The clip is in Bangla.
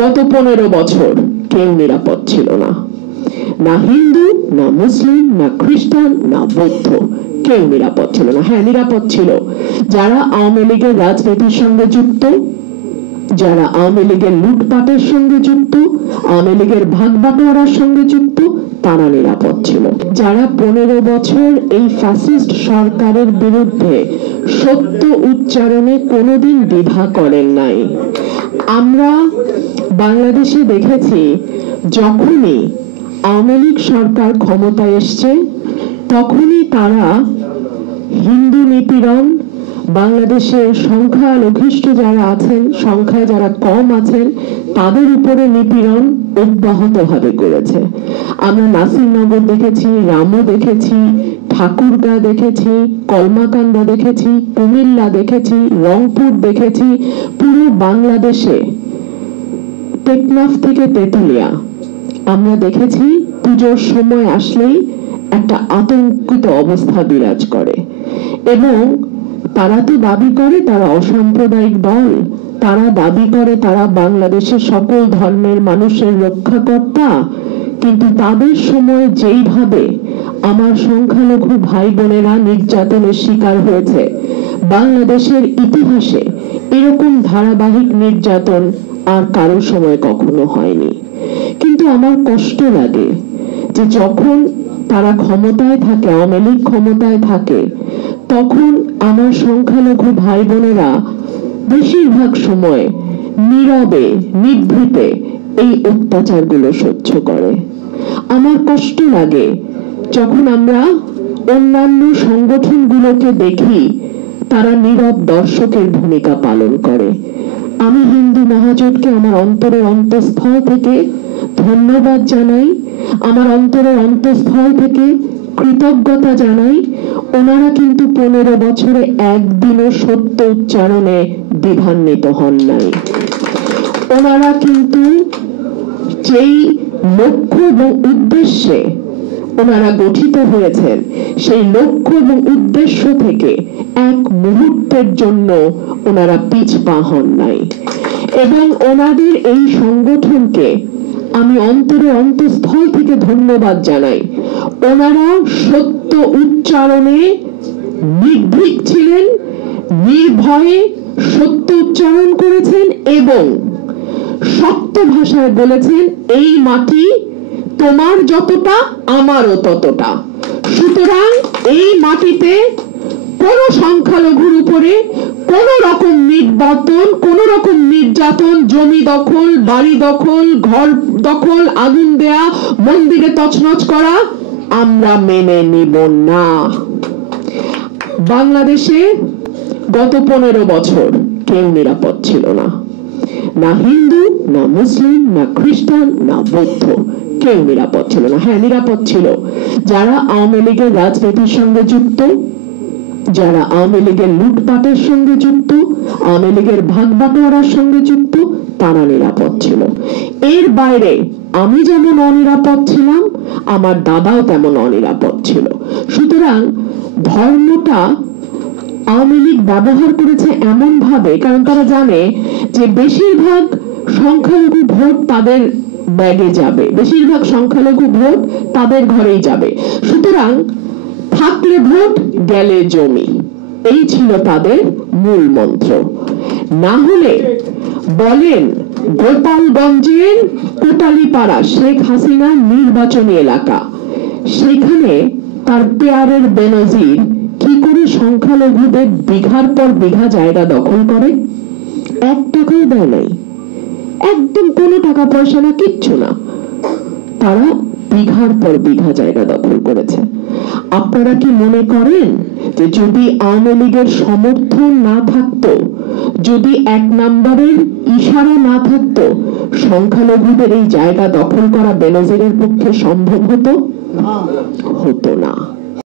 গত 15 বছর কেউ নিরাপদ ছিল না, না হিন্দু, না মুসলিম, না খ্রিস্টান, না বৌদ্ধ, কেউ নিরাপদ ছিল না। হ্যাঁ, নিরাপদ ছিল যারা আওয়ামী লীগের রাজনীতির সঙ্গে যুক্ত, যারা আওয়ামী লীগের লুটপাটের সঙ্গে যুক্ত, আওয়ামী লীগের ভাগ বাটোয়ারার সঙ্গে যুক্ত, তারা নিরাপদ ছিল। যারা 15 বছর এই ফ্যাসিস্ট সরকারের বিরুদ্ধে সত্য উচ্চারণে কোনোদিন দ্বিধা করেন নাই। আমরা বাংলাদেশে দেখেছি যখনই আওয়ামী লীগ সরকার ক্ষমতায় এসছে তখনই তারা হিন্দু নিপীড়ন, বাংলাদেশের সংখ্যালঘিষ্ঠ যারা আছেন, সংখ্যায় যারা কম আছেন, তাদের উপরে নিপীড়ন অব্যাহতভাবে করেছে। আমরা নাসিরনগর দেখেছি, রামু দেখেছি, ঠাকুরগাঁ দেখেছি, কলমাকান্দা দেখেছি, কুমিল্লা দেখেছি, রংপুর দেখেছি। পুরো বাংলাদেশে টেকনাফ থেকে তেতুলিয়া আমরা দেখেছি পুজোর সময় আসলেই একটা আতঙ্কিত অবস্থা বিরাজ করে। এবং তারা তো দাবি করে তারা অসাম্প্রদায়িক দল, তারা দাবি করে তারা বাংলাদেশের সকল ধর্মের মানুষের রক্ষাকর্তা, কিন্তু তাদের সময় যেইভাবে আমার সংখ্যালঘু ভাই বোনেরা নির্যাতনের শিকার হয়েছে, বাংলাদেশের ইতিহাসে এরকম ধারাবাহিক নির্যাতন আর কারো সময় কখনো হয়নি। কিন্তু আমার কষ্ট লাগে যে যখন তারা ক্ষমতায় থাকে, আওয়ামী লীগ ক্ষমতায় থাকে, তখন আমার সংখ্যালঘু ভাই বোনেরা বেশিরভাগ সময় নীরবে নিভৃতে এই অত্যাচারগুলো সহ্য করে। আমার কষ্ট লাগে যখন আমরা অন্যান্য সংগঠনগুলোকে দেখি তারা নীরব দর্শকের ভূমিকা পালন করে। আমি হিন্দু মহাজোটকে আমার অন্তরের অন্তঃস্থল থেকে ধন্যবাদ জানাই, আমার অন্তরের অন্তঃস্থল থেকে কৃতজ্ঞতা জানাই। ওনারা কিন্তু 15 বছরে একদিনও সত্য উচ্চারণে দ্বিধান্বিত হন নাই। ওনারা কিন্তু যেই লক্ষ্য এবং উদ্দেশ্যে ওনারা গঠিত হয়েছেন, সেই লক্ষ্য এবং উদ্দেশ্য থেকে এক মুহূর্তের জন্য ওনারা পিছপা হন নাই। এবং ওনাদের এই সংগঠনকে আমি অন্তরে অন্তঃস্থল থেকে ধন্যবাদ জানাই। ওনারা সত্য উচ্চারণে নির্ভীক ছিলেন, নির্ভয়ে সত্য উচ্চারণ করেছেন এবং শক্ত ভাষায় বলেছেন এই মাটি তোমার যতটা আমারও ততটা। সুতরাং এই মাটিতে কোন সংখ্যালঘুর উপরে কোন রকম নির্যাতন, কোন রকম নির্যাতন, জমি দখল, বাড়ি দখল, ঘর দখল, আগুন দেয়া, মন্দিরে তছনছ করা আমরা মেনে নিব না। বাংলাদেশে গত 15 বছর কেউ নিরাপদ ছিল না, না হিন্দু, না মুসলিম, না খ্রিস্টান, না বৌদ্ধ, কেউ নিরাপদ ছিল না। হ্যাঁ, নিরাপদ ছিল যারা আওয়ামী লীগের রাজনীতির সঙ্গে যুক্ত, যারা আওয়ামী লীগের লুটপাটের সঙ্গে যুক্ত, আওয়ামী লীগের ভাগ বাটোয়ারার সঙ্গে যুক্ত, তারা নিরাপদ ছিল। এর বাইরে আমি যেমন অনিরাপদ ছিলাম, আমার দাদাও তেমন অনিরাপদ ছিল। সুতরাং ধর্মটা আওয়ামী লীগ ব্যবহার করেছে এমন ভাবে, কারণ তারা জানে যে বেশিরভাগ সংখ্যালঘু ভোট তাদের ব্যাগে যাবে, বেশিরভাগ সংখ্যালঘু ভোট তাদের ঘরেই যাবে। সুতরাং থাকলে ভোট, গেলে জমি, এই ছিল তাদের মূল মন্ত্র। না হলে বলেন গোপালগঞ্জের কোটালীপাড়া শেখ হাসিনার নির্বাচনী এলাকা, সেখানে তার পেয়ারের বেনজির কি করে সংখ্যালঘুদের বিঘার পর বিঘা জায়গা দখল করে? 1 টাকাও দেয় নাই, একদম কোনো টাকা পয়সা না, কিচ্ছু না, তারা বিঘার পর বিঘা জায়গা দখল করেছে। আপনারা কি মনে করেন যে যদি আওয়ামী লীগের সমর্থন না থাকতো, যদি 1 নম্বরের ইশারা না থাকতো, সংখ্যালঘুদের এই জায়গা দখল করা বেনজিরের পক্ষে সম্ভব হতো? হতো না।